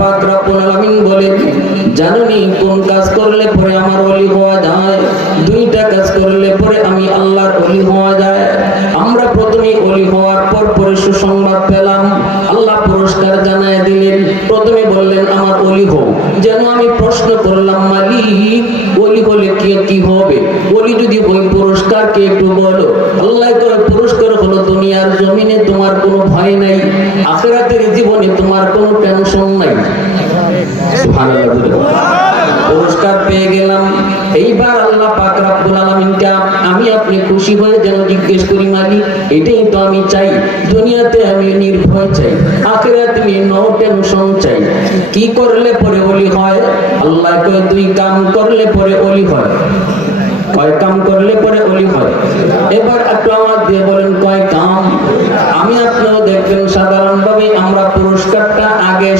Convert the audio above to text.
পাক রব্বুল আলামিন বলেন, জানুনি কোন কাজ করলে পরে আমার ওলি হওয়া যায়? দুইটা কাজ করলে পরে আমি আল্লাহর ওলি হওয়া যায়। আমরা প্রথমে ওলি হওয়ার পরে সুসংবাদ পেলাম, আল্লাহ পুরস্কার জানায় দিলেন। প্রথমে বললেন আমার ওলি হও। যেন আমি প্রশ্ন করলাম, মালিক ওলি হলে কি হবে? ওলি যদি ওই পুরস্কার কে একটু বলো। আল্লাহ কয়, পুরস্কার হলো দুনিয়ার জমিনে তোমার কোনো ভয় নাই, আখিরাতের জীবনে তোমার কোনো টেনশন নাই। সুবহানাল্লাহ। পুরস্কার পেয়ে গেলাম। এইবার আল্লাহ পাক রব্বুল আলামিনকে আমি আপনি খুশি হয়ে যেন জিজ্ঞেস করি, মালিক এটাই তো আমি চাই। দুনিয়াতে আমি নির্ভয় চাই, আখিরাতে আমি নো টেনশন চাই। কি করলে পরে ওলি হয়? আল্লাহ কয়, দুই কাম করলে পরে ওলি হয়। কয় কাম করলে পরে ওলি হয়? এবার একটু আওয়াজ দিয়ে বলেন, কয় কাম? আমি আপনিও দেখবেন সাধারণভাবে আমরা পুরস্কারটা আগে